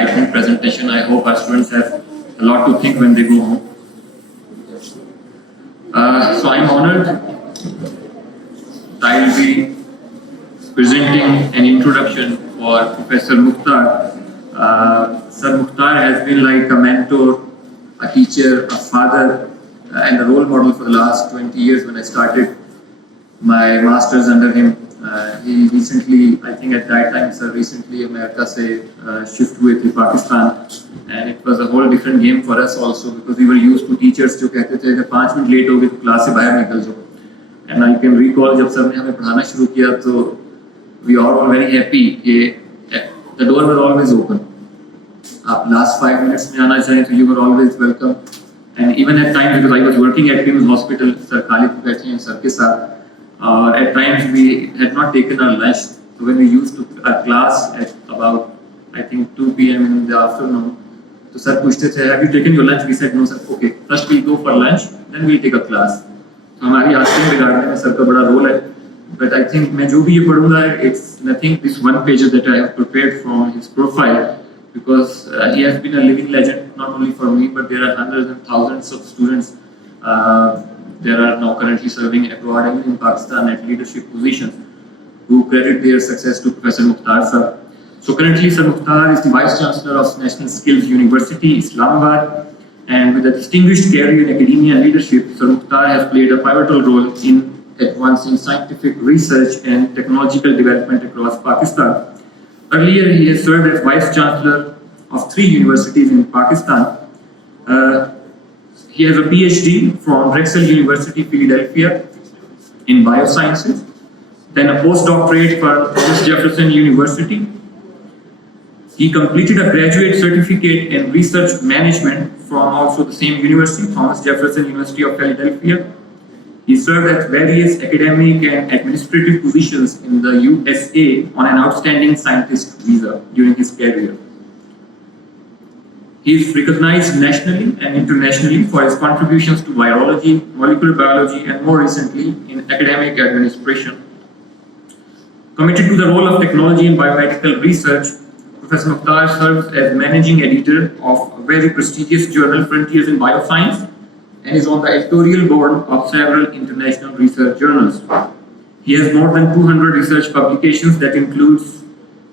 enlightening presentation. I hope our students have a lot to think when they go home. So I'm honored that I will be presenting an introduction for Professor Mukhtar. Sir Mukhtar has been like a mentor, a teacher, a father, and a role model for the last 20 years. When I started my masters under him, he recently, I think at that time, sir, recently America se shift हुए थे Pakistan, and it was a whole different game for us also, because we were used to teachers जो कहते थे कि 5 minute late हो गए तो class से बाहर निकल जाओ. And I can recall जब सर ने हमें पढ़ाना शुरू किया तो we are all very happy कि the door were always open. आप last 5 minutes में आना चाहें तो you were always welcome. And even at times, because I was working at Kim's Hospital, Sir Khalid बैठे हैं सर के साथ. At times we had not taken our lunch, so when we used to our class at about I think 2 p.m. in the afternoon, so sir पूछते थे, have you taken your lunch? We said no sir. Okay, first we'll go for lunch, then we'll take a class. So हमारी आदतें बिगाड़ने में sir का बड़ा role है. But I think मैं जो भी ये पढ़ूंगा, it's nothing this one page that I have prepared from his profile, because he has been a living legend not only for me, but there are hundreds and thousands of students. There are now currently serving abroad and in Pakistan at leadership positions who credit their success to Professor Mukhtar sir. So currently Sir Mukhtar is the Vice Chancellor of National Skills University, Islamabad, and with a distinguished career in academia and leadership, Sir Mukhtar has played a pivotal role in advancing scientific research and technological development across Pakistan. Earlier he has served as Vice Chancellor of 3 universities in Pakistan. He has a PhD from Drexel University, Philadelphia in biosciences, then a postdoctorate for Thomas Jefferson University. He completed a graduate certificate in research management from also the same university, Thomas Jefferson University of Philadelphia. He served at various academic and administrative positions in the USA on an outstanding scientist visa during his career. He is recognized nationally and internationally for his contributions to virology, molecular biology, and more recently in academic administration. Committed to the role of technology in biomedical research, Professor Mukhtar serves as managing editor of a very prestigious journal, Frontiers in Bioscience, and is on the editorial board of several international research journals. He has more than 200 research publications that includes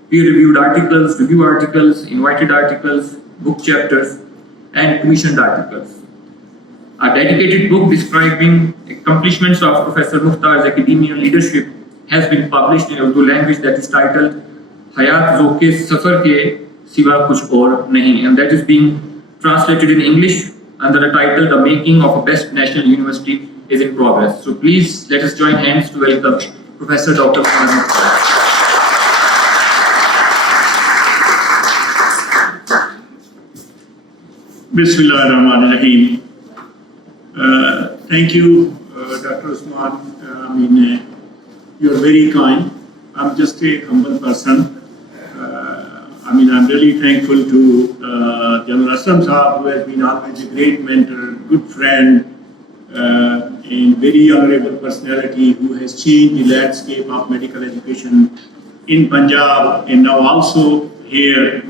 peer-reviewed articles, review articles, invited articles, book chapters, and commissioned articles. A dedicated book describing accomplishments of Professor Mukhtar's academia leadership has been published in Urdu language that is titled Hayat Zoke Safar Ke Siwa Kuch Aur Nahi, and that is being translated in English under the title The Making of a Best National University is in progress. So please let us join hands to welcome Professor Dr. Mukhtar. Bismillahirrahmanirrahim. Thank you, Dr. Usman. You're very kind. I'm just a humble person. I'm really thankful to General Aslam Sahab, who has been always a great mentor, good friend, and very honorable personality who has changed the landscape of medical education in Punjab and now also here.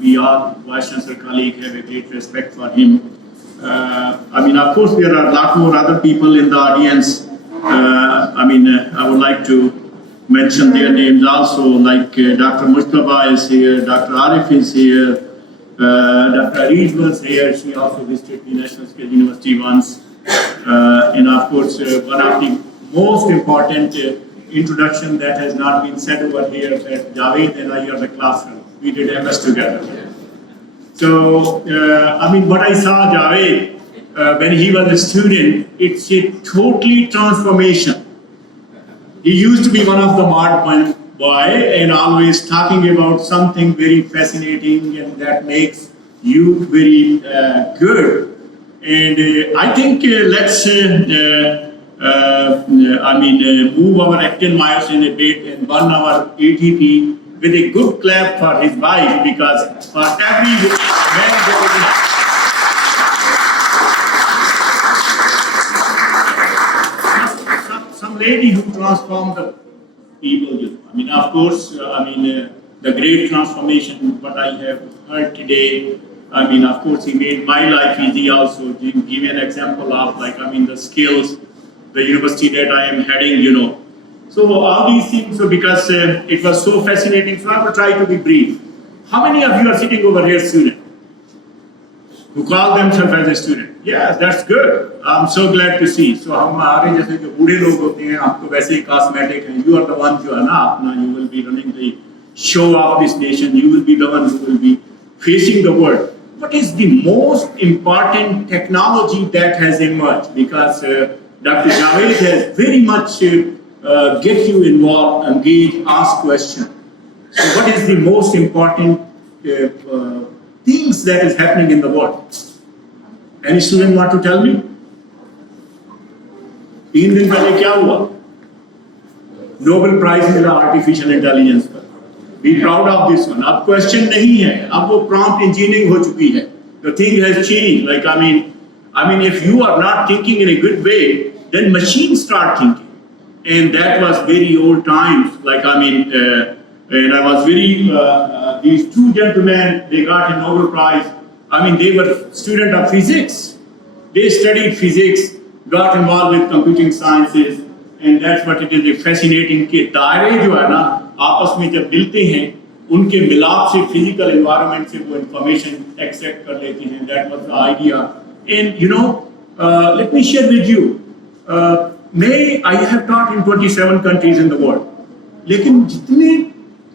We all Vice Chancellor colleague have a great respect for him. Of course, there are a lot more other people in the audience. I would like to mention their names also, like Dr. Mustafa is here, Dr. Arif is here, Dr. Areez was here. She also visited the National Skills University once. And of course, one of the most important introduction that has not been said over here, that Javed and I are the classroom. We did MS together. So, what I saw Javed when he was a student, it's a totally transformation. He used to be one of the smart boy and always talking about something very fascinating and that makes youth very good. And I think let's move our actin myos in a bit and 1 hour ATP with a good clap for his wife, because for every man there is some lady who transformed the people. Of course, the great transformation, what I have heard today. I mean, of course, he made my life easy also. Give me an example of, like, I mean, the skills, the university that I am heading, you know. So all these things, so because it was so fascinating, so I will try to be brief. How many of you are sitting over here student? Who call themselves as a student? Yes, that's good. I'm so glad to see. So हमारे जैसे जो बूढ़े लोग होते हैं, आप तो वैसे ही cosmetic हैं. You are the one जो है ना अपना, you will be running the show of this nation. You will be the one who will be facing the world. What is the most important technology that has emerged? Because Dr. Javed has very much get you involved, engage, ask questions. So what is the most important things that is happening in the world? Any student want to tell me? 3 दिन पहले क्या हुआ? Nobel Prize मिला artificial intelligence पर. Be proud of this one. अब question नहीं है. अब वो prompt engineering हो चुकी है. The thing has changed. Like I mean, if you are not thinking in a good way, then machines start thinking. And that was very old times. Like I mean, and I was very. These two gentlemen, they got a Nobel Prize. I mean, they were student of physics. They studied physics, got involved with computing sciences, and that's what it is. A fascinating के दायरे जो है ना आपस में जब मिलते हैं, उनके मिलाप से physical environment से वो information extract कर लेते हैं. That was the idea. And you know, let me share with you. I have taught in 27 countries in the world. लेकिन जितने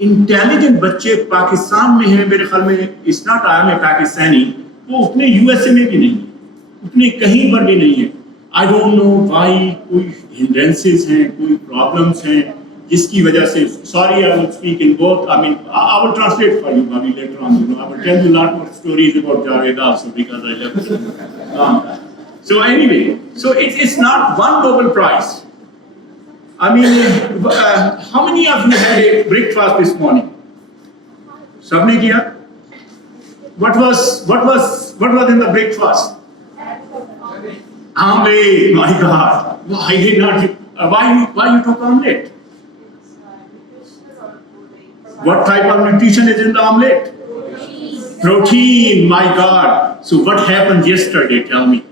इंटेलिजेंट बच्चे पाकिस्तान में हैं, मेरे ख्याल में it's not I am a Pakistani, वो उतने यूएसए में भी नहीं है, उतने कहीं पर भी नहीं है. I don't know why. कोई हिंड्रेंसेस हैं, कोई प्रॉब्लम्स हैं, जिसकी वजह से sorry I will speak in both. I mean I will translate for you maybe later on. You know, I will tell you a lot more stories about Javed also because I left. So anyway, so it's not one Nobel Prize. I mean, how many of you had a breakfast this morning? सबने किया? What was in the breakfast? Omelette. My God! Why did not you? Why you took omelette? What type of nutrition is in the omelette? Protein. My God! So what happened yesterday? Tell me.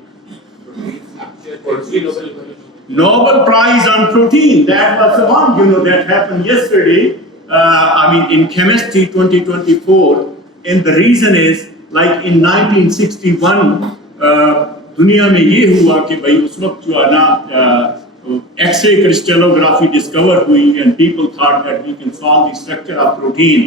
Nobel Prize on protein. That was the one, you know, that happened yesterday. I mean, in chemistry 2024. And the reason is, like in 1961, दुनिया में ये हुआ कि भाई उस वक्त जो है ना X-ray crystallography discovered हुई, and people thought that we can solve the structure of protein.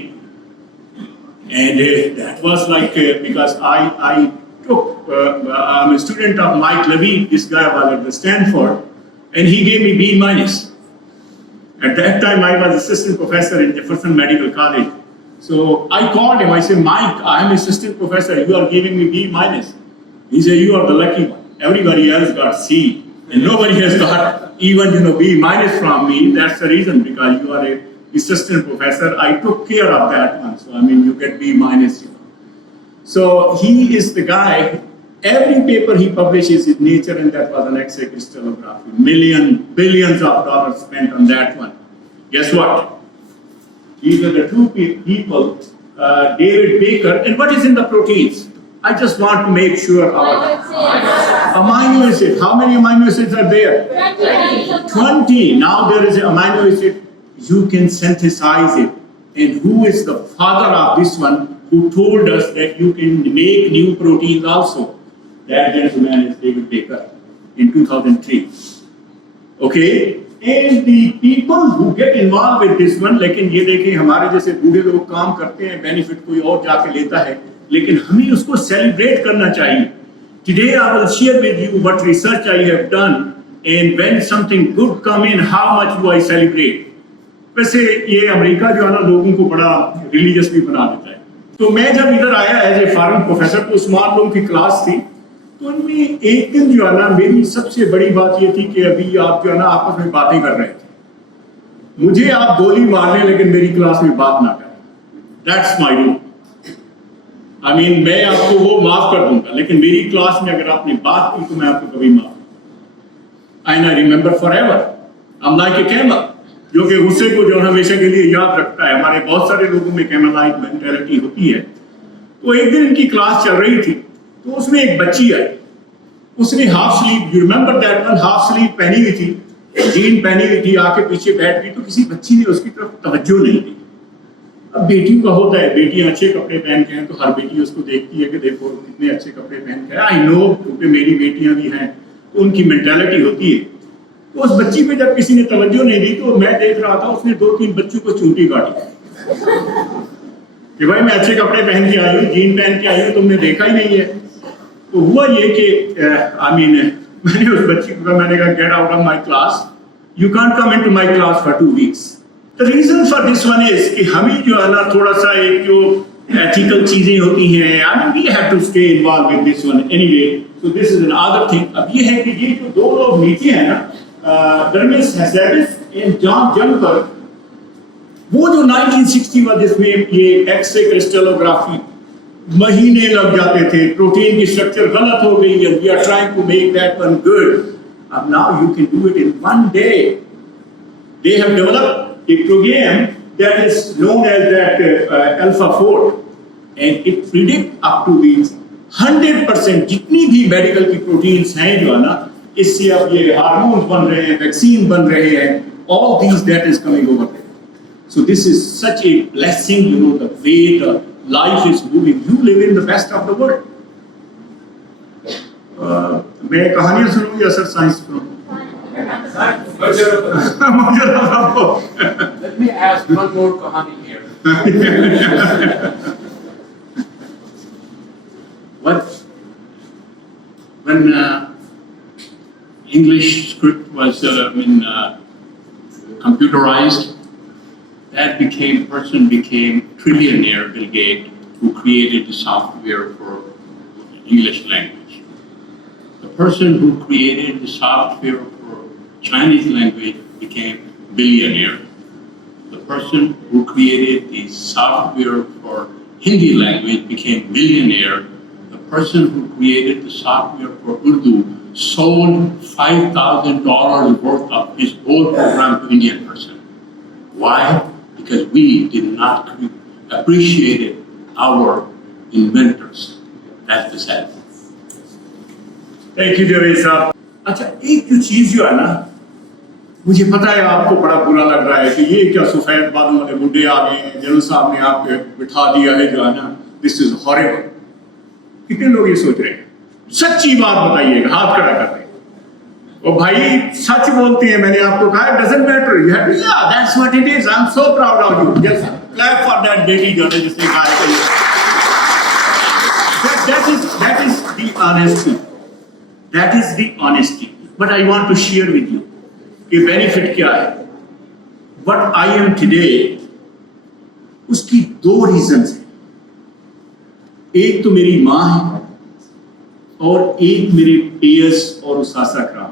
And that was like because I took I'm a student of Mike Levy. This guy was at the Stanford. And he gave me B minus. At that time, I was assistant professor in Jefferson Medical College. So I called him. I said, Mike, I am assistant professor. You are giving me B minus. He said, you are the lucky one. Everybody else got C. And nobody has got even, you know, B minus from me. That's the reason, because you are a assistant professor. I took care of that one. So, I mean, you get B minus, you know. So he is the guy. Every paper he publishes is Nature, and that was an X-ray crystallography. Billions of dollars spent on that one. Guess what? These are the two people, David Baker. And what is in the proteins? I just want to make sure our amino acid. How many amino acids are there? 20. Now there is an amino acid. You can synthesize it. And who is the father of this one, who told us that you can make new proteins also? That gentleman is David Baker in 2003. Okay? And the people who get involved with this one, लेकिन ये देखें हमारे जैसे बूढ़े लोग काम करते हैं, benefit कोई और जाके लेता है, लेकिन हमें उसको celebrate करना चाहिए. Today I will share with you what research I have done, and when something good come in, how much do I celebrate? वैसे ये अमेरिका जो है ना लोगों को बड़ा रिलीजियस भी बना देता है. तो मैं जब इधर आया एज ए फॉरेन प्रोफेसर, तो स्मार्ट लोगों की क्लास थी. तो उनमें एक दिन जो है ना मेरी सबसे बड़ी बात ये थी कि अभी आप जो है ना आपस में बातें कर रहे थे. मुझे आप गोली मार लें लेकिन मेरी क्लास में बात ना करें. That's my rule. I mean मैं आपको वो माफ कर दूंगा, लेकिन मेरी क्लास में अगर आपने बात की तो मैं आपको कभी माफ. And I remember forever. I am like a camel. जो कि गुस्से को जो हमेशा के लिए याद रखता है। हमारे बहुत सारे लोगों में कैमलाइट मेंटालिटी होती है। तो एक दिन इनकी क्लास चल रही थी, तो उसमें एक बच्ची आई, उसने half sleeve, you remember that one, half sleeve पहनी हुई थी, जीन पहनी हुई थी, आके पीछे बैठ गई। तो किसी बच्ची ने उसकी तरफ तवज्जो नहीं दी। अब बेटियों का होता है, बेटियां अच्छे कपड़े पहन के हैं तो हर बेटी उसको देखती है कि देखो कितने अच्छे कपड़े पहन के। आई नो, क्योंकि मेरी बेटियां भी हैं तो उनकी मेंटालिटी होती है। तो उस बच्ची पे जब किसी ने तवज्जो नहीं दी तो मैं देख रहा था, उसने 2-3 बच्चों को चूंटी काटी कि भाई मैं अच्छे कपड़े पहन के आई हूँ, जीन पहन के आई हूँ, तुमने देखा ही नहीं है। तो हुआ ये कि मैंने उस बच्ची को कहा, मैंने कहा get out of my class, you can't come into my class for 2 weeks. The reason for this one is कि हमें जो है ना थोड़ा सा एक जो एथिकल चीजें होती हैं, I mean we have to stay involve with this one anyway. So this is another thing. अब ये है कि ये जो 2 लोग नीचे हैं ना, दरमियान हैसेडिस एंड जॉन जंपर, वो जो 1960 वाला जिसमें ये एक्स-रे क्रिस्टलोग्राफी महीने लग जाते थे, प्रोटीन की स्ट्रक्चर गलत हो गई, and we are trying to make that one good. अब now you can do it in 1 day. They have developed a program that is known as that AlphaFold, and it predicts up to the 100% जितनी भी medical की proteins हैं जो है ना, इससे अब ये हार्मोन्स बन रहे हैं, वैक्सीन बन रहे हैं, all these that is coming over there. So this is such a blessing, you know, the way the life is moving. You live in the best of the world. मैं कहानियां सुनूंगी या सर साइंस सुनूंगी? Let me ask one more kahani here. When English script was computerized, person became trillionaire, Bill Gates, who created the software for English language. The person who created the software for Chinese language became billionaire. The person who created the software for Hindi language became millionaire. The person who created the software for Urdu sold $5,000 worth of his whole program to Indian person. Why? Because we did not appreciate our inventors. That's the sad thing. Thank you Javed साहब। अच्छा, एक जो चीज जो है ना, मुझे पता है आपको बड़ा बुरा लग रहा है कि ये क्या सफेद बालों वाले बुड्ढे आ गए हैं, जनरल साहब ने आपको बिठा दिया है जो है ना, दिस इज हॉरिबल। कितने लोग ये सोच रहे हैं? सच्ची बात बताइएगा, हाथ खड़ा कर दें। और भाई सच बोलते हैं, मैंने आपको कहा doesn't matter, you have to, या that's what it is, I am so proud of you, just clap for that बेटी जो है जिसने कहा है। that is the honesty. That is the honesty. But I want to share with you कि benefit क्या है. What I am today, उसकी 2 reasons हैं. एक तो मेरी माँ है और एक मेरे peers और उस्ताद कराम है.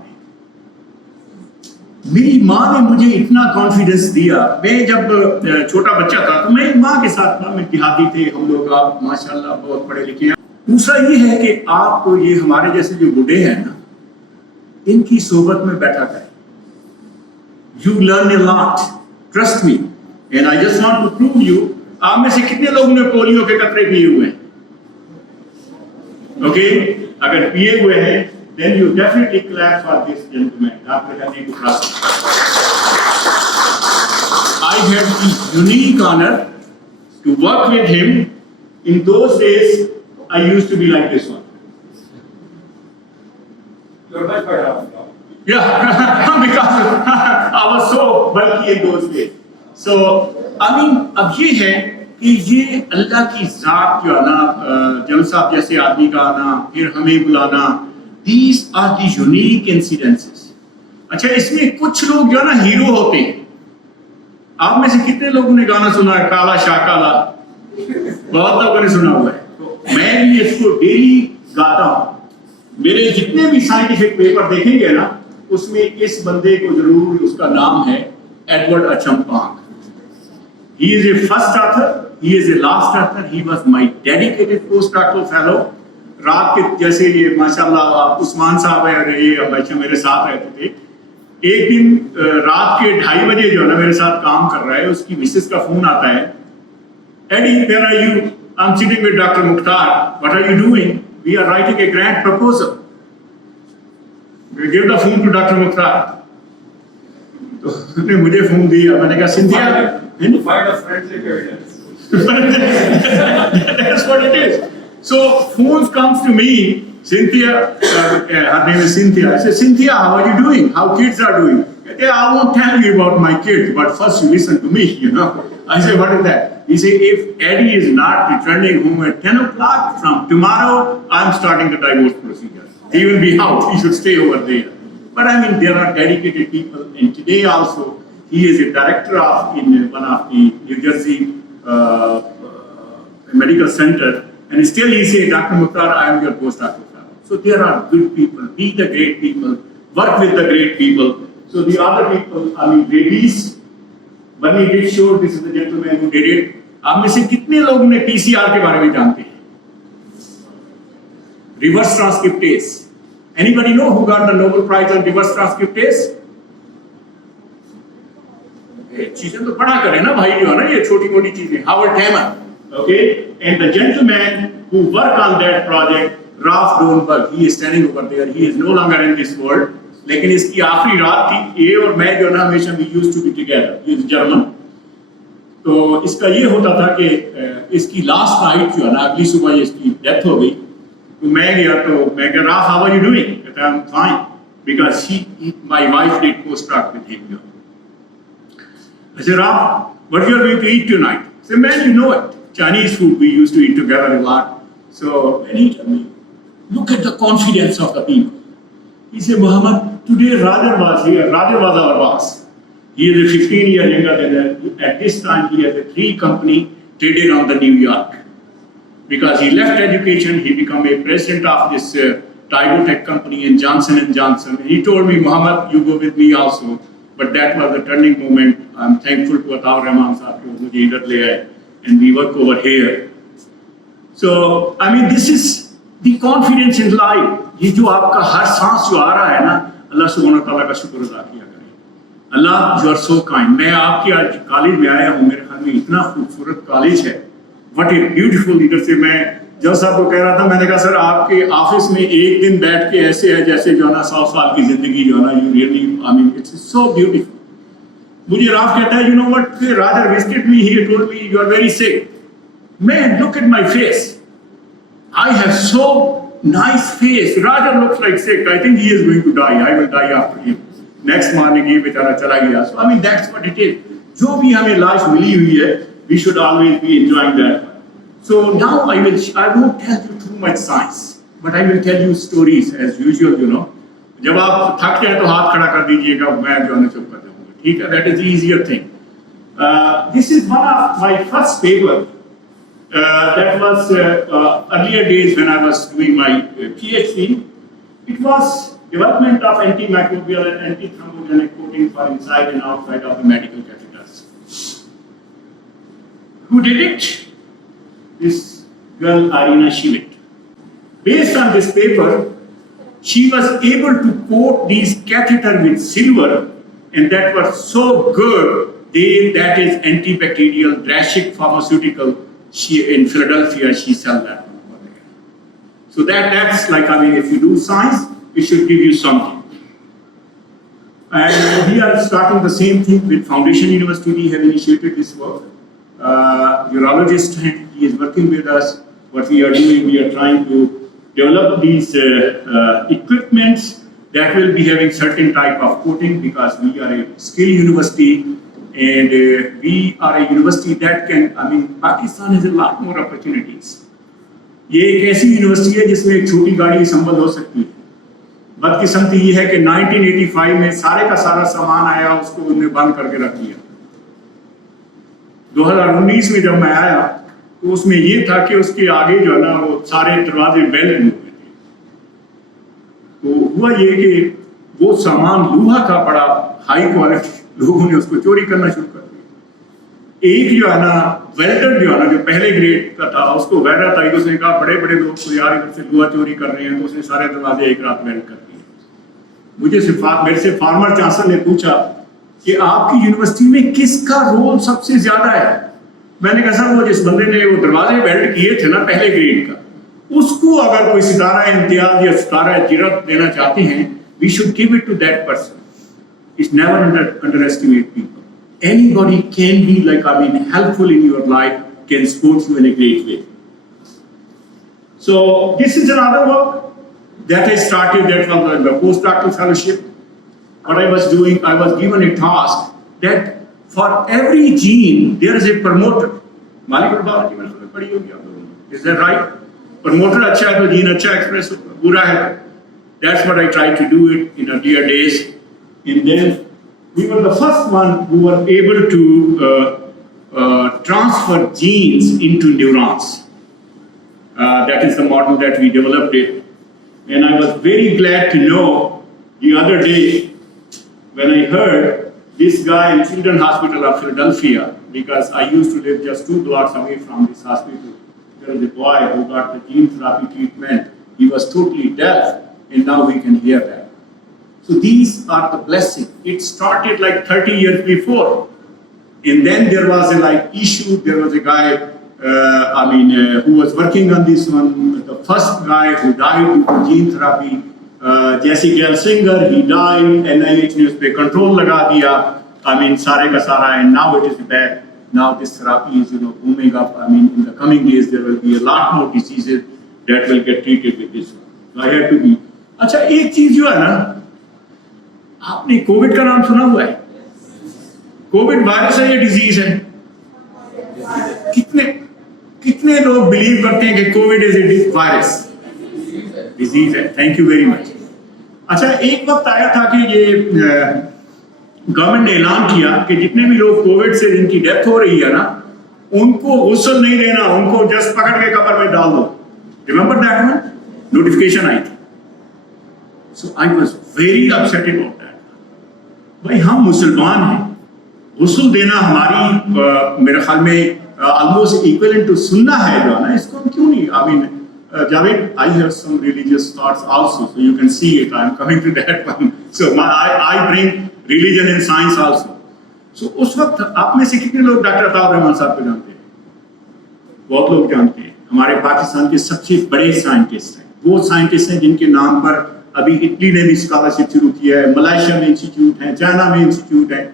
मेरी माँ ने मुझे इतना कॉन्फिडेंस दिया. मैं जब छोटा बच्चा था तो मैं माँ के साथ था, मैं देहाती थे हम लोग, आप माशाल्लाह बहुत पढ़े लिखे हैं. दूसरा ये है कि आप तो ये हमारे जैसे जो बूढ़े हैं ना, इनकी सोबत में बैठा करें. You learn a lot, trust me, and I just want to prove you. आप में से कितने लोगों ने पोलियो के कतरे पिए हुए हैं? ओके, अगर पिए हुए हैं, then you definitely clap for this gentleman. आपके कहने को प्राप्त. I had the unique honor to work with him. In those days, I used to be like this one. You're much better. Yeah, because I was so bulky in those days. So, I mean, अब ये है कि ये अल्लाह की ज़ात जो है ना, जनरल साहब जैसे आदमी का आना, फिर हमें बुलाना, these are the unique incidences. अच्छा, इसमें कुछ लोग जो है ना हीरो होते हैं. आप में से कितने लोगों ने गाना सुना है, काला शाह काला? बहुत लोगों ने सुना हुआ है. तो मैं भी इसको डेली गाता हूँ. मेरे जितने भी साइंटिफिक पेपर देखेंगे ना, उसमें इस बंदे को जरूर, उसका नाम है Edward अचंपांग. He is a first author, he is a last author, he was my dedicated postdoctoral fellow. रात के जैसे ये माशाल्लाह उस्मान साहब है, ये हमेशा मेरे साथ रहते थे. एक दिन रात के 2:30 बजे जो है ना मेरे साथ काम कर रहा है, उसकी मिसेस का फोन आता है, Eddie where are you? I am sitting with doctor Mukhtar, what are you doing? We are writing a grant proposal, give the phone to doctor Mukhtar. तो उसने मुझे फोन दिया, मैंने कहा Cynthia, that's what it is. So phone comes to me, Cynthia, her name is Cynthia. I say, Cynthia, how are you doing? How kids are doing? I won't tell you about my kids, but first you listen to me, you know. I say, what is that? He say, if Eddie is not returning home at 10 o'clock from tomorrow, I'm starting the divorce procedure. He will be out. He should stay over there. But I mean, there are dedicated people, and today also, he is a director in one of the New Jersey medical center. And still he said, Dr. Mukhtar, I am your postdoctoral fellow. So there are good people, be the great people, work with the great people. So the other people, I mean, ladies, when he did show, this is the gentleman who did it. आप में से कितने लोगों ने TCR के बारे में जानते हैं? Reverse transcriptase. Anybody know who got the Nobel Prize on reverse transcriptase? चीजें तो पढ़ा करें ना भाई, जो है ना ये छोटी मोटी चीजें। Howard Hammer, okay, and the gentleman who worked on that project, Ralph Dornberg, he is standing over there. He is no longer in this world. लेकिन इसकी आखिरी रात थी, ये और मैं जो ना हमेशा we used to be together. He is German. तो इसका ये होता था कि इसकी लास्ट नाइट जो है ना, अगली सुबह इसकी डेथ हो गई। तो मैं गया, तो मैं कहा, Ralph, how are you doing? कहता है, I'm fine, because my wife did postdoc with him. I said, Ralph, what you are going to eat tonight? I said, man, you know it. Chinese food we used to eat together a lot. So when he told me, look at the confidence of the people. He said, Muhammad, today Raja was here. Raja was our boss. He is a 15 year younger than us. At this time, he has a 3 company traded on the New York. Because he left education, he became a president of this Tech company in Johnson & Johnson. He told me, Muhammad, you go with me also. But that was the turning moment. I'm thankful to Ataur Rahman Sahab who mujhe idhar le aaye. And we work over here. So, I mean, this is the confidence in life. ये जो आपका हर सांस जो आ रहा है ना, अल्लाह सुब्हानहू तआला का शुक्र अदा किया करें। अल्लाह, you are so kind. मैं आपके आज कॉलेज में आया हूँ, मेरे ख्याल में इतना खूबसूरत कॉलेज है। What a beautiful leader से मैं जज साहब को कह रहा था, मैंने कहा सर आपके ऑफिस में एक दिन बैठ के ऐसे है जैसे जो है ना 100 साल की जिंदगी जो है ना, you really, I mean, it's so beautiful. मुझे राफ कहता है, you know what, Raja visited me, he told me you are very sick. Man, look at my face. I have so nice face. Raja looks like sick. I think he is going to die. I will die after him. Next morning he बेचारा चला गया. So I mean, that's what it is. जो भी हमें life मिली हुई है, we should always be enjoying that. So now I won't tell you too much science, but I will tell you stories as usual, you know. जब आप थक जाए तो हाथ खड़ा कर दीजिएगा, मैं जो है चुप कर जाऊंगा, ठीक है? That is the easier thing. This is one of my first paper. That was earlier days when I was doing my PhD. It was development of antimicrobial and antithrombogenic coating for inside and outside of the medical catheters. Who did it? This girl, Irina Shivit. Based on this paper, she was able to coat these catheter with silver, and that was so good. That is antibacterial Drashic pharmaceutical. She in Philadelphia, she sell that. So that's like, I mean, if you do science, it should give you something. And we are starting the same thing with Foundation University. We have initiated this work. Urologist, he is working with us. What we are doing, we are trying to develop these equipments that will be having certain type of coating, because we are a skill university. And we are a university that can, I mean, Pakistan has a lot more opportunities. ये एक ऐसी university है जिसमें एक छोटी गाड़ी संभल हो सकती है। बदकिस्मती ये है कि 1985 में सारे का सारा सामान आया, उसको उन्होंने बंद करके रख दिया। 2019 में जब मैं आया तो उसमें ये था कि उसके आगे जो है ना वो सारे दरवाजे वेल्ड हुए थे। तो हुआ ये कि वो सामान लोहा का बड़ा हाई क्वालिटी, लोगों ने उसको चोरी करना शुरू कर दिया। एक जो है ना वेल्डर जो है ना, जो पहले ग्रेड का था, उसको गैरत आई, उसने कहा बड़े बड़े लोग तो यार इधर से लोहा चोरी कर रहे हैं, तो उसने सारे दरवाजे एक रात वेल्ड कर दिए। मेरे से फार्मर चांसलर ने पूछा कि आपकी यूनिवर्सिटी में किसका रोल सबसे ज्यादा है। मैंने कहा सर वो जिस बंदे ने वो दरवाजे बेल्ट किए थे ना पहले ग्रेड का, उसको अगर कोई सितारा इम्तियाज या सितारा जिरत देना चाहते हैं, we should give it to that person. It's never underestimate people. Anybody can be helpful in your life, can support you in a great way. So this is another work that I started, that was the postdoctoral fellowship. What I was doing, I was given a task that for every gene there is a promoter. Molecular biology में आपने पढ़ी होगी आप लोगों ने. Is that right? Promoter अच्छा है तो gene अच्छा express होगा, बुरा है. That's what I tried to do it in earlier days. And then we were the first one who were able to transfer genes into neurons. That is the model that we developed it. And I was very glad to know the other day when I heard this guy in Children's Hospital of Philadelphia, because I used to live just 2 blocks away from this hospital. There was a boy who got the gene therapy treatment. He was totally deaf, and now he can hear that. So these are the blessings. It started like 30 years before. And then there was a issue. There was a guy, who was working on this one. The first guy who died due to gene therapy, Jesse Gelsinger, he died. NIH ने उस पे control लगा दिया. सारे का सारा, and now it is back. Now this therapy is, booming up. In the coming days there will be a lot more diseases that will get treated with this one. So I had to be. अच्छा एक चीज जो है ना, आपने Covid का नाम सुना हुआ है? कोविड वायरस है या डिजीज है? कितने लोग बिलीव करते हैं कि Covid is a virus? Disease है। Thank you very much. अच्छा एक वक्त आया था कि ये गवर्नमेंट ने ऐलान किया कि जितने भी लोग कोविड से जिनकी डेथ हो रही है ना, उनको गुस्ल नहीं लेना, उनको जस्ट पकड़ के कब्र में डाल दो। Remember that one? नोटिफिकेशन आई थी। So I was very upset about that. भाई हम मुसलमान हैं, गुस्ल देना हमारी मेरे ख्याल में ऑलमोस्ट इक्विवेलेंट टू सुन्ना है जो ना, इसको हम क्यों नहीं? Javed, I have some religious thoughts also, so you can see it. I am coming to that one. So I bring religion and science also. So उस वक्त आप में से कितने लोग डॉक्टर अताउर रहमान साहब को जानते हैं? बहुत लोग जानते हैं। हमारे पाकिस्तान के सबसे बड़े साइंटिस्ट हैं। वो साइंटिस्ट हैं जिनके नाम पर अभी इटली ने भी स्कॉलरशिप शुरू किया है, मलेशिया में इंस्टीट्यूट है, चाइना में इंस्टीट्यूट है।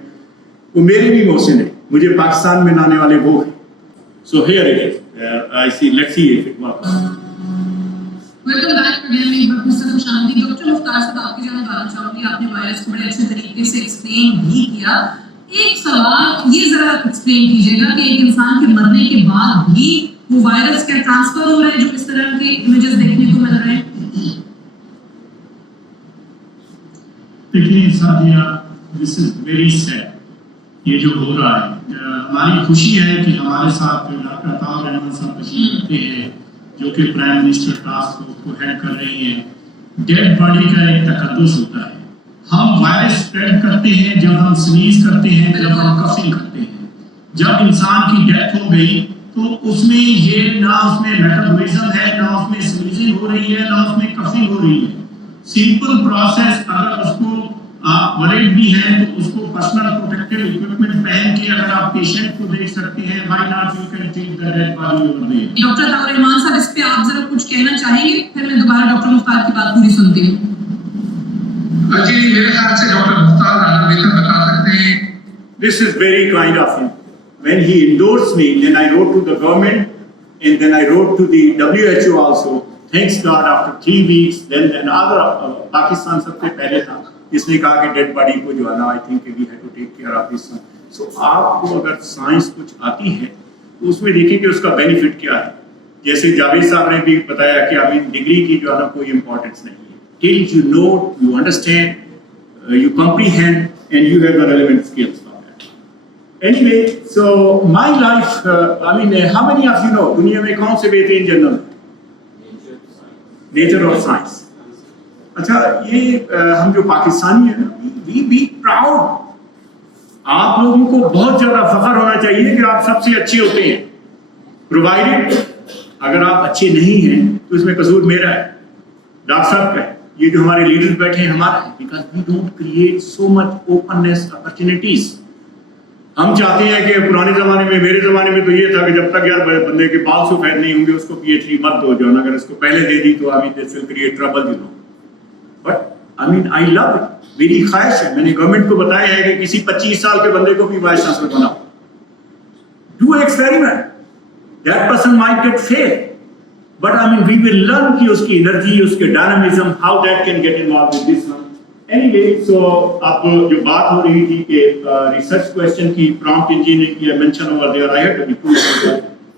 वो मेरे भी मोहसिन है, मुझे पाकिस्तान में लाने वाले वो हैं। So here it is. I see. Let's see if it works. Welcome back again. एक बार फिर से खुशामदीद। डॉक्टर मुख्तार साहब, आपकी जान बात चाहूंगी, आपने वायरस को बड़े अच्छे तरीके से एक्सप्लेन भी किया। एक सवाल ये जरा एक्सप्लेन कीजिएगा कि एक इंसान के मरने के बाद भी वो वायरस क्या ट्रांसफर हो रहा है, जो इस तरह के इमेजेस देखने को मिल रहे हैं? देखिए Sadia, this is very sad ये जो हो रहा है। हमारी खुशी है कि हमारे साथ डॉक्टर अताउर रहमान साहब तशरीफ रखते हैं, जो कि प्राइम मिनिस्टर टास्क फोर्स को हेड कर रही हैं। डेड बॉडी का एक तकद्दुस होता है। हम वायरस स्प्रेड करते हैं जब हम स्नीज करते हैं, जब हम कफिंग करते हैं। जब इंसान की डेथ हो गई तो उसमें ये ना उसमें मेटाबॉलिज्म है, ना उसमें स्नीजिंग हो रही है, ना उसमें कफिंग हो रही है। Simple process. अगर उसको आप वरीड भी हैं तो उसको पर्सनल प्रोटेक्टिव इक्विपमेंट पहन के अगर आप पेशेंट को देख सकते हैं, why not you can treat the dead body over there. Doctor Ataur Rahman साहब, इस पे आप जरा कुछ कहना चाहेंगे, फिर मैं दोबारा डॉक्टर मुख्तार की बात पूरी सुनती हूँ। जी मेरे ख्याल से डॉक्टर मुख्तार ज्यादा बेहतर बता सकते हैं। This is very kind of him. When he endorsed me, then I wrote to the government, and then I wrote to the WHO also. Thanks God, after 3 weeks, then another Pakistan सबसे पहले था, इसने कहा कि dead body को जो है ना, I think we have to take care of this. So आपको अगर साइंस कुछ आती है तो उसमें देखिए कि उसका बेनिफिट क्या है। जैसे जावेद साहब ने भी बताया कि डिग्री की जो है ना कोई इंपॉर्टेंस नहीं है। Till you know, you understand, you comprehend, and you have the relevant skills for that. Anyway, so my life, how many of you know दुनिया में कौन से बेहतरीन जर्नल? नेचर और साइंस। अच्छा ये हम जो पाकिस्तानी हैं, वी बी प्राउड। आप लोगों को बहुत ज्यादा फख्र होना चाहिए कि आप सबसे अच्छे होते हैं, प्रोवाइडेड अगर आप अच्छे नहीं हैं तो इसमें कसूर मेरा है, डॉक्टर साहब का है, ये जो हमारे लीडर्स बैठे हैं हमारा है, because we don't create so much openness opportunities. हम चाहते हैं कि पुराने ज़माने में, मेरे ज़माने में तो ये था कि जब तक यार बंदे के बाल सफ़ेद नहीं होंगे उसको PhD मत दो, जो अगर इसको पहले दे दी तो this will create trouble, but I love it. मेरी ख्वाहिश है, मैंने गवर्नमेंट को बताया है कि किसी 25 साल के बंदे को भी वाइस चांसलर बनाओ, do experiment, that person might get fail, but we will learn कि उसकी एनर्जी, उसके dynamism, how that can get involve with this one. Anyway, so अब जो बात हो रही थी कि रिसर्च क्वेश्चन की, प्रॉम्प्ट इंजीनियरिंग की mention over there, I have to reprove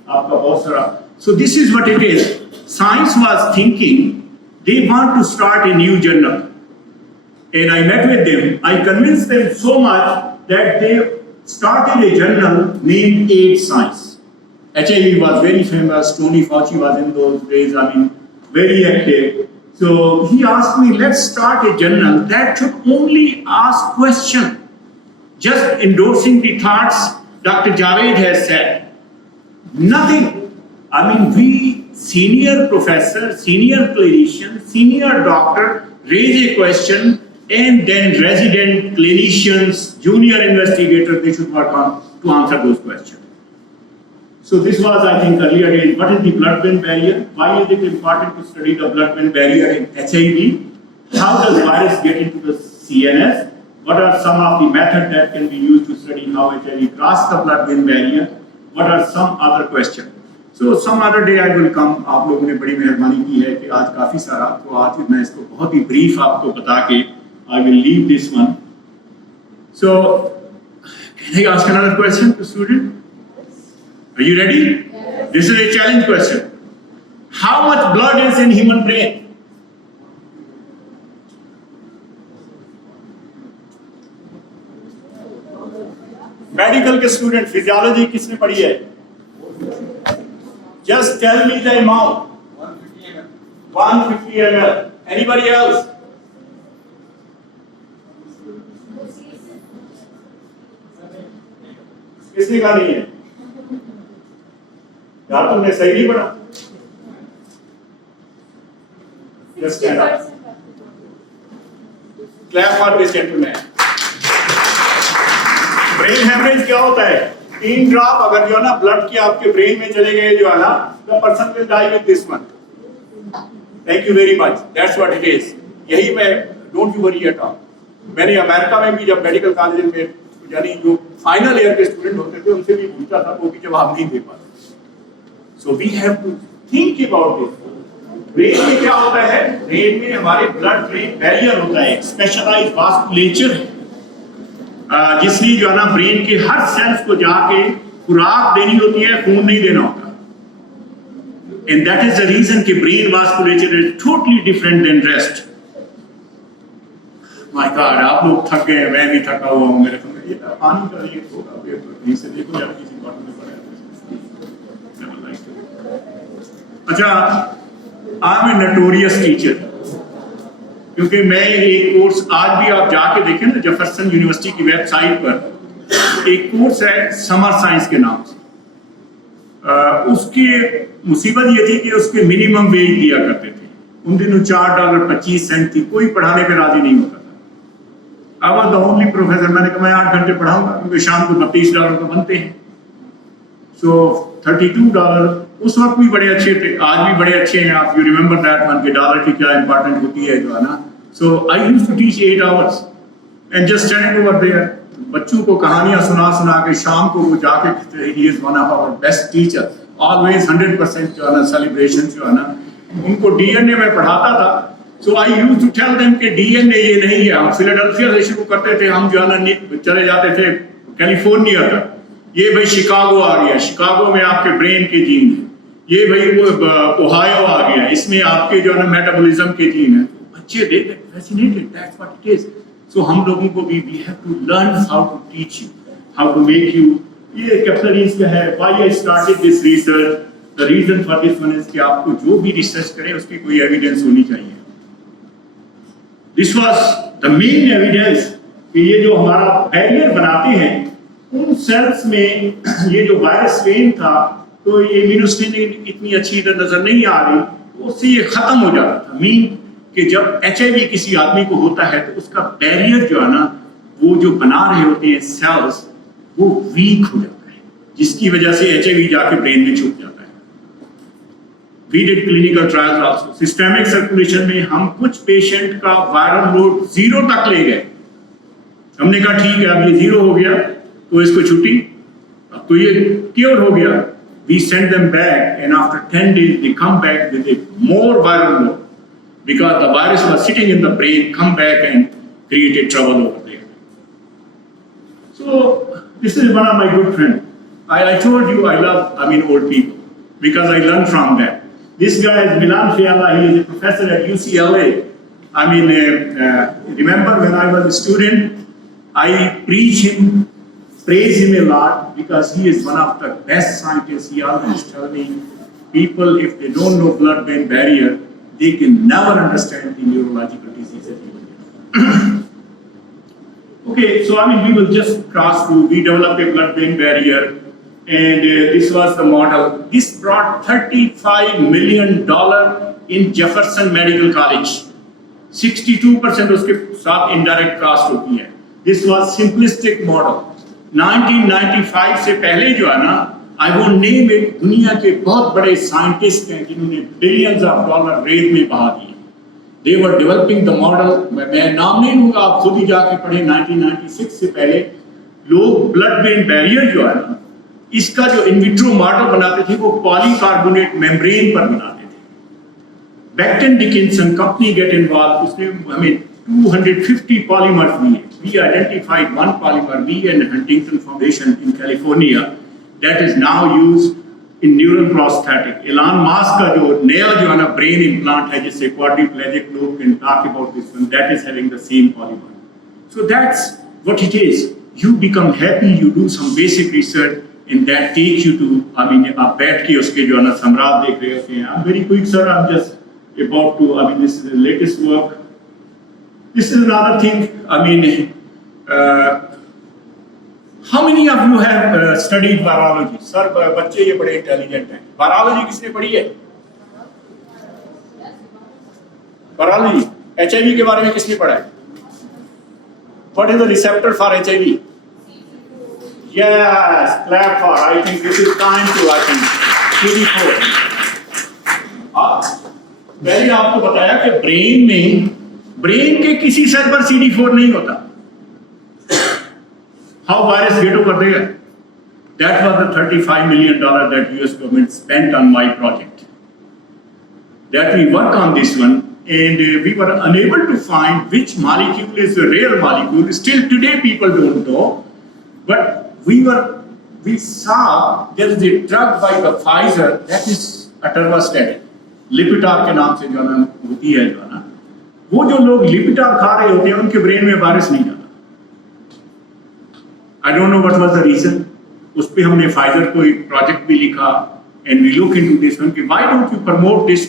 आपका बहुत सारा। So this is what it is. Science was thinking they want to start a new journal, and I met with them. I convinced them so much that they started a journal named Aid Science. HIV was very famous. Tony Fauci was in those days, very active. So he asked me, let's start a journal that should only ask questions, just endorsing the thoughts Dr. Javed has said. Nothing. We senior professor, senior clinician, senior doctor raise a question, and then resident clinicians, junior investigators, they should work on to answer those questions. So this was, I think, earlier days. What is the blood-brain barrier? Why is it important to study the blood-brain barrier in HIV? How does virus get into the CNS? What are some of the methods that can be used to study how HIV crosses the blood-brain barrier? What are some other questions? So some other day I will come. आप लोगों ने बड़ी मेहरबानी की है कि आज काफ़ी सारा, तो आज मैं इसको बहुत ही ब्रीफ आपको बता के I will leave this one. So, can I ask another question to student? Are you ready? Yes. This is a challenge question. How much blood is in human brain? Medical के student, physiology किसने पढ़ी है? Just tell me the amount. 150 ml. Anybody else? किसने कहा नहीं है? यार तुमने सही नहीं पढ़ा। Just stand up. Clap for this gentleman. Brain haemorrhage क्या होता है? 3 ड्रॉप अगर जो है ना ब्लड के आपके ब्रेन में चले गए जो है ना, the person will die with this one. Thank you very much. That's what it is. यही मैं, don't you worry at all. मैंने अमेरिका में भी जब मेडिकल कॉलेज में, यानी जो फाइनल ईयर के स्टूडेंट होते थे उनसे भी पूछता था, वो भी जवाब नहीं दे पाते। So we have to think about this. Brain में क्या होता है? ब्रेन में हमारे ब्लड ब्रेन बैरियर होता है, स्पेशलाइज्ड वास्कुलेचर है, जिसमें जो है ना ब्रेन के हर सेल्स को जाके खुराक देनी होती है, खून नहीं देना होता। And that is the reason कि brain vasculature is totally different than rest. My god, आप लोग थक गए, मैं भी थका हुआ हूँ। मेरे को ये पानी का ये होगा, ये से देखो यार किसी बॉटल में पड़ा है। अच्छा, I am a notorious teacher, क्योंकि मैं एक कोर्स आज भी आप जाके देखें ना, जेफरसन यूनिवर्सिटी की वेबसाइट पर एक कोर्स है समर साइंस के नाम से। उसकी मुसीबत ये थी कि उसके मिनिमम वेज दिया करते थे। उन दिनों $4.25 थी, कोई पढ़ाने पे राजी नहीं होता था। I was the only professor. मैंने कहा मैं 8 घंटे पढ़ाऊंगा, क्योंकि शाम को $32 तो बनते हैं। So $32 उस वक्त भी बड़े अच्छे थे, आज भी बड़े अच्छे हैं। आप यू रिमेंबर दैट वन के डॉलर की क्या इंपॉर्टेंट होती है जो है ना। So I used to teach 8 hours and just stand over there. बच्चों को कहानियां सुना के शाम को वो जाके, he is one of our best teacher, always 100% जो है ना सेलिब्रेशन जो है ना। उनको DNA में पढ़ाता था। So I used to tell them कि DNA ये नहीं है। हम फिलाडेल्फिया से शुरू करते थे, हम जो है ना चले जाते थे कैलिफोर्निया तक। ये भाई शिकागो आ गया, शिकागो में आपके ब्रेन के जीन है। ये भाई वो ओहायो आ गया, इसमें आपके जो है ना मेटाबॉलिज्म के जीन है। बच्चे they fascinated, that's what it is. So हम लोगों को भी we have to learn how to teach you, how to make you. ये कैपिटलिस्ट क्या है, why I started this research, the reason for this one is कि आपको जो भी रिसर्च करें उसकी कोई एविडेंस होनी चाहिए। This was the main evidence कि ये जो हमारा बैरियर बनाते हैं उन सेल्स में, ये जो वायरस स्ट्रेन था, तो ये इम्यूनोस्ट्रेन इतनी अच्छी नजर नहीं आ रही, तो उससे ये खत्म हो जाता था। मीन कि जब HIV किसी आदमी को होता है तो उसका बैरियर जो है ना, वो जो बना रहे होते हैं सेल्स, वो वीक हो जाता है, जिसकी वजह से HIV जाके ब्रेन में छुप जाता है। We did clinical trials also. Systemic circulation में हम कुछ पेशेंट का वायरल लोड 0 तक ले गए। हमने कहा ठीक है, अब ये 0 हो गया तो इसको छुट्टी, अब तो ये क्योर हो गया। We send them back and after 10 days they come back with a more viral load because the virus was sitting in the brain, come back and created trouble over there. So this is one of my good friends. I told you I love old people because I learned from them. This guy is Milan Fiala. He is a professor at UCLA. Remember when I was a student, I preach him, praise him a lot because he is one of the best scientists. He always tells me, people, if they don't know blood-brain barrier, they can never understand the neurological diseases. Okay, so we will just cross through. We developed a blood-brain barrier. And this was the model. This brought $35 million in Jefferson Medical College. 62% उसके साथ indirect cost होती है. This was simplistic model. 1995 से पहले जो है ना, I won't name it, दुनिया के बहुत बड़े scientists हैं जिन्होंने billions of dollars रेत में बहा दिए. They were developing the model. मैं नाम नहीं लूँगा, आप खुद ही जाके पढ़ें. 1996 से पहले लोग blood-brain barrier जो है ना, इसका जो इनविट्रो मॉडल बनाते थे वो पॉलीकार्बोनेट मेम्ब्रेन पर बनाते थे. Becton Dickinson company get involve, उसने हमें 250 पॉलीमर्स दिए. We identified one polymer, we and Huntington Foundation in California, that is now used in neural prosthetic. Elon Musk का जो नया जो है ना ब्रेन इम्प्लांट है जिससे क्वाड्रिप्लेजिक लोग can talk about this one, that is having the same polymer. So that's what it is. You become happy, you do some basic research and that takes you to, आप बैठ के उसके जो है ना सम्राट देख रहे होते हैं. I'm very quick, sir. I'm just about to, this is the latest work. This is another thing. How many of you have studied virology? Sir, बच्चे ये बड़े intelligent हैं. Virology किसने पढ़ी है? Virology. HIV के बारे में किसने पढ़ा है? What is the receptor for HIV? Yes, clap for. I think this is time to, CD4. मैंने आपको बताया कि ब्रेन के किसी सेल पर CD4 नहीं होता. How virus get over there? That was the $35 million that US government spent on my project. That we work on this one, and we were unable to find which molecule is the real molecule. Still today people don't know, but we saw there is a drug by the Pfizer that is atorvastatin. Lipitor के नाम से जो ना होती है जो ना, वो जो लोग लिपिटार खा रहे होते हैं उनके ब्रेन में वायरस नहीं जाता. I don't know what was the reason. उस पे हमने Pfizer को एक प्रोजेक्ट भी लिखा and we look into this one कि why don't you promote this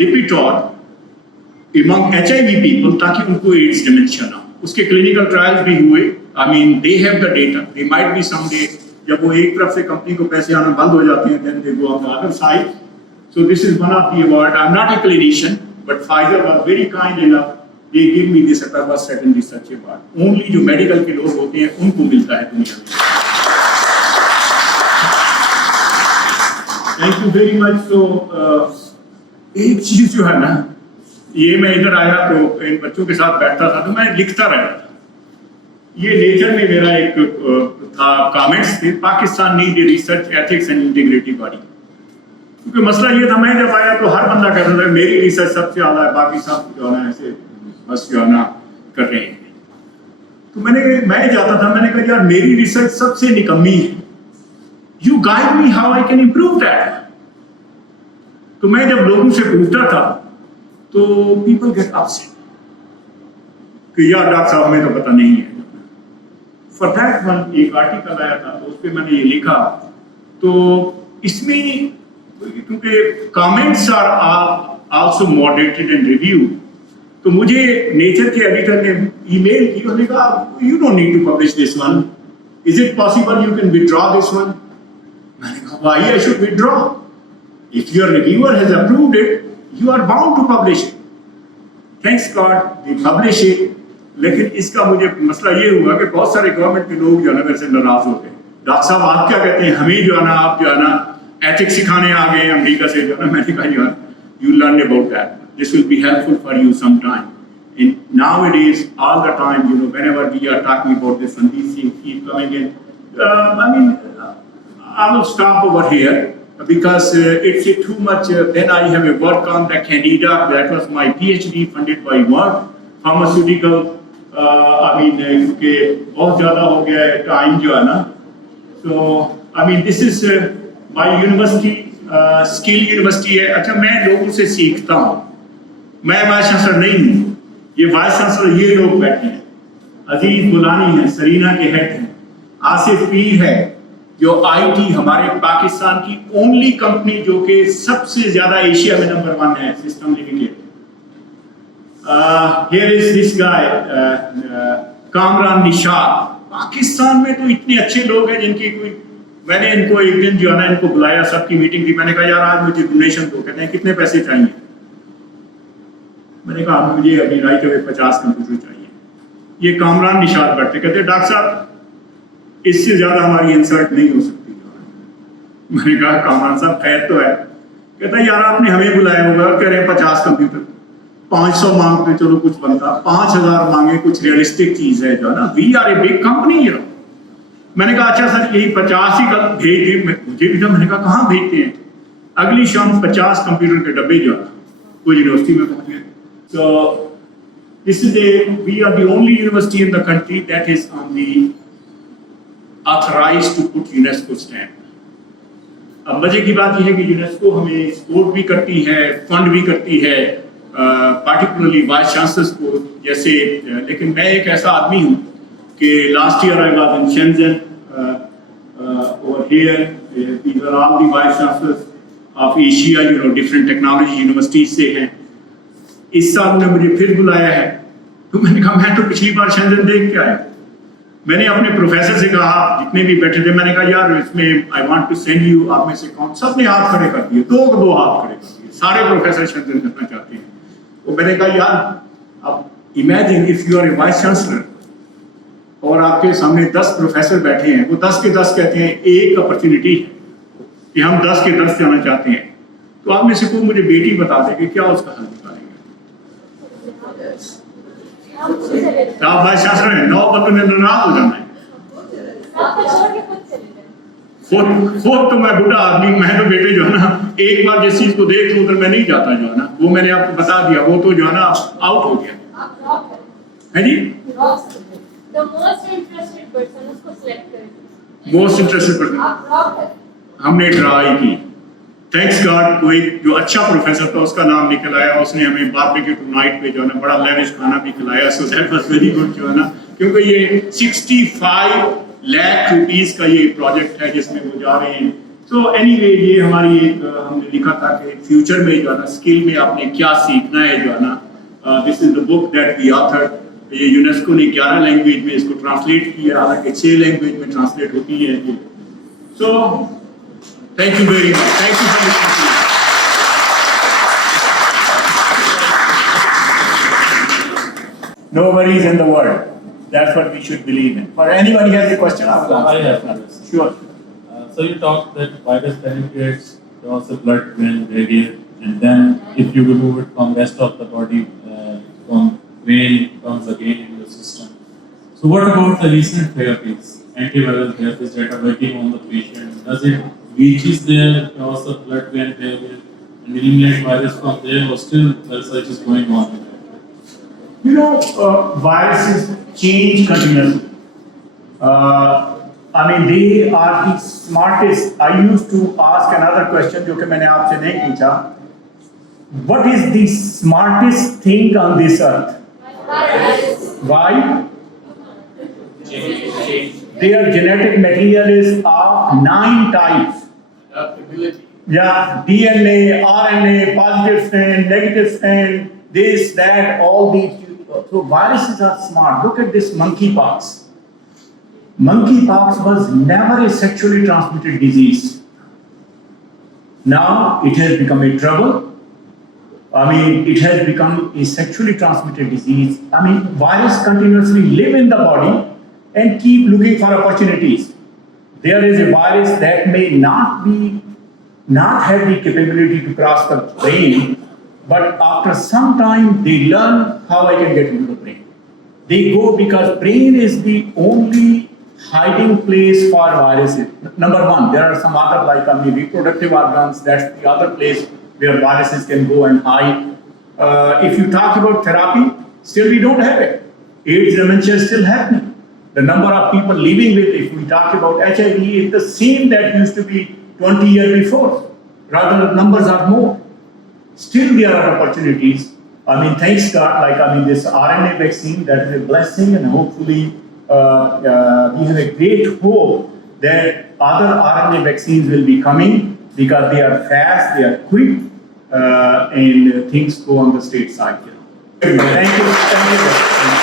Lipitor among HIV people ताकि उनको AIDS dementia ना. उसके क्लिनिकल ट्रायल्स भी हुए. They have the data. They might be someday, जब वो एक तरफ से कंपनी को पैसे आना बंद हो जाते हैं, then they go on the other side. So this is one of the award. I'm not a clinician, but Pfizer was very kind enough. They give me this atorvastatin research award. Only जो medical के लोग होते हैं उनको मिलता है दुनिया में. Thank you very much. So एक चीज जो है ना, ये मैं इधर आया तो इन बच्चों के साथ बैठता था तो मैं लिखता रहता था. ये नेचर में मेरा एक था कमेंट्स थे. Pakistan need research ethics and integrity body. क्योंकि मसला ये था, मैं जब आया तो हर बंदा कहता था मेरी रिसर्च सबसे ज्यादा है, बाकी सब जो है ऐसे बस जो है ना कर रहे हैं. तो मैं जाता था, मैंने कहा यार मेरी रिसर्च सबसे निकम्मी है. You guide me how I can improve that. तो मैं जब लोगों से पूछता था तो पीपल गेट अपसेट कि यार डॉक्टर साहब हमें तो पता नहीं है. फॉर दैट वन एक आर्टिकल आया था तो उस पर मैंने ये लिखा. तो इसमें क्योंकि comments are also moderated and review, तो मुझे नेचर के एडिटर ने ईमेल की. उन्होंने कहा you don't need to publish this one, is it possible you can withdraw this one. मैंने कहा why I should withdraw? If your reviewer has approved it you are bound to publish it. Thanks God they publish it. लेकिन इसका मुझे मसला ये हुआ कि बहुत सारे गवर्नमेंट के लोग जो है ना मेरे से नाराज होते हैं। डॉक्टर साहब आप क्या कहते हैं, हमें जो है ना आप जो है ना एथिक्स सिखाने आ गए अमेरिका से जो है ना। मैंने कहा यार you learn about that. This will be helpful for you sometime. And nowadays, all the time, you know, whenever we are talking about this and these things keep coming in, I will stop over here because it's too much. Then I have a work on the candida. That was my PhD funded by work, pharmaceutical. क्योंकि बहुत ज़्यादा हो गया है time जो है ना। So, this is my university, skill university है। अच्छा, मैं लोगों से सीखता हूँ, मैं वाइस चांसलर नहीं हूँ। ये वाइस चांसलर ये लोग बैठे हैं, अजीज गुलानी है, सरीना के हेड हैं, आसिफ पीर है, जो आईटी हमारे पाकिस्तान की ओनली कंपनी जो कि सबसे ज्यादा एशिया में नंबर 1 है, system limited. Here is this guy Kamran Nishat. Pakistan में तो इतने अच्छे लोग हैं जिनकी कोई, मैंने इनको एक दिन जो है ना इनको बुलाया, सबकी मीटिंग थी। मैंने कहा यार आज मुझे डोनेशन दो। कहते हैं कितने पैसे चाहिए? मैंने कहा मुझे अभी राइट अवे 50 कंप्यूटर चाहिए। ये कामरान निशात बैठते, कहते डॉक्टर साहब इससे ज्यादा हमारी इंसल्ट नहीं हो सकती। मैंने कहा कामरान साहब खैर तो है। कहता यार आपने हमें बुलाया होगा, कह रहे हैं 50 कंप्यूटर, 500 मांगते चलो कुछ बनता, 5000 मांगे कुछ रियलिस्टिक चीज है जो है ना। We are a big company यार। मैंने कहा अच्छा सर यही 50 ही भेज दें। मुझे भी था, मैंने कहा कहाँ भेजते हैं? अगली शाम 50 कंप्यूटर के डब्बे जो वो यूनिवर्सिटी में पहुंच गए। So this is we are the only university in the country that is on the authorized to put UNESCO stamp. अब मजे की बात यह है कि यूनेस्को हमें सपोर्ट भी करती है, फंड भी करती है, पार्टिकुलरली वाइस चांसलर्स को जैसे। लेकिन मैं एक ऐसा आदमी हूँ कि last year I was in Shenzhen over here. These were all the vice chancellors of Asia, you know, different technology universities से हैं। इस साल उन्होंने मुझे फिर बुलाया है, तो मैंने कहा मैं तो पिछली बार शेंजन देख के आया। मैंने अपने प्रोफेसर से कहा, जितने भी बैठे थे, मैंने कहा यार इसमें I want to send you, आप में से कौन? सबने हाथ खड़े कर दिए, दो हाथ खड़े कर दिए, सारे प्रोफेसर शेंजन करना चाहते हैं। तो मैंने कहा यार अब imagine if you are a vice chancellor और आपके सामने 10 प्रोफेसर बैठे हैं, वो 10 के 10 कहते हैं एक अपॉर्चुनिटी है कि हम 10 के 10 जाना चाहते हैं, तो आप में से कोई मुझे बेटी बता दे कि क्या उसका हल निकालेंगे। आप वाइस चांसलर हैं, 9 बंदों ने नाराज हो जाना है। फोर्थ तो मैं बुढ़ा आदमी, मैं तो बेटे जो है ना एक बार जिस चीज को देख लूं तो मैं नहीं जाता जो है ना, वो मैंने आपको बता दिया, वो तो जो है ना आउट हो गया है जी। The most interested person उसको select करें। मोस्ट इंटरेस्टेड पर्सन हमने ट्राई की, थैंक्स गॉड कोई जो अच्छा प्रोफेसर था उसका नाम निकल आया, उसने हमें बारबेक्यू टू नाइट पे जो है ना बड़ा लेविश खाना भी खिलाया। So that was very good जो है ना, क्योंकि ये 65 लाख रुपीस का ये प्रोजेक्ट है जिसमें वो जा रहे हैं। सो एनीवे ये हमारी एक हमने लिखा था कि फ्यूचर में जो है ना स्किल में आपने क्या सीखना है जो है ना, this is the book that we author. ये यूनेस्को ने 11 लैंग्वेज में इसको ट्रांसलेट किया, हालांकि 6 लैंग्वेज में ट्रांसलेट होती है। So thank you very much, thank you for listening. No worries in the world. That's what we should believe in. For anybody has a question, I will answer. I have. Sure. So you talked that virus penetrates across the blood-brain barrier, and then if you remove it from rest of the body, from brain, it comes again in the system. So what about the recent therapies, antiviral therapies that are working on the patient? Does it reaches there across the blood-brain barrier and eliminate virus from there, or still research is going on? You know, viruses change continuously. I mean, they are the smartest. I used to ask another question, जो कि मैंने आपसे नहीं पूछा. What is the smartest thing on this earth? Why? Their genetic material is of 9 types. Yeah, DNA, RNA, positive strand, negative strand, this, that, all these. So viruses are smart. Look at this monkeypox. Monkeypox was never a sexually transmitted disease. Now it has become a trouble. I mean, it has become a sexually transmitted disease. I mean, virus continuously live in the body and keep looking for opportunities. There is a virus that may not have the capability to cross the brain, but after some time they learn how I can get into the brain. They go because brain is the only hiding place for viruses. Number one, there are some other like reproductive organs. That's the other place where viruses can go and hide. If you talk about therapy, still we don't have it. AIDS dementia is still happening. The number of people living with, if we talk about HIV, is the same that used to be 20 years before. Rather, the numbers are more. Still, there are opportunities. I mean, thanks God, this RNA vaccine, that is a blessing, and hopefully we have a great hope that other RNA vaccines will be coming because they are fast, they are quick, and things go on the state side. Thank you.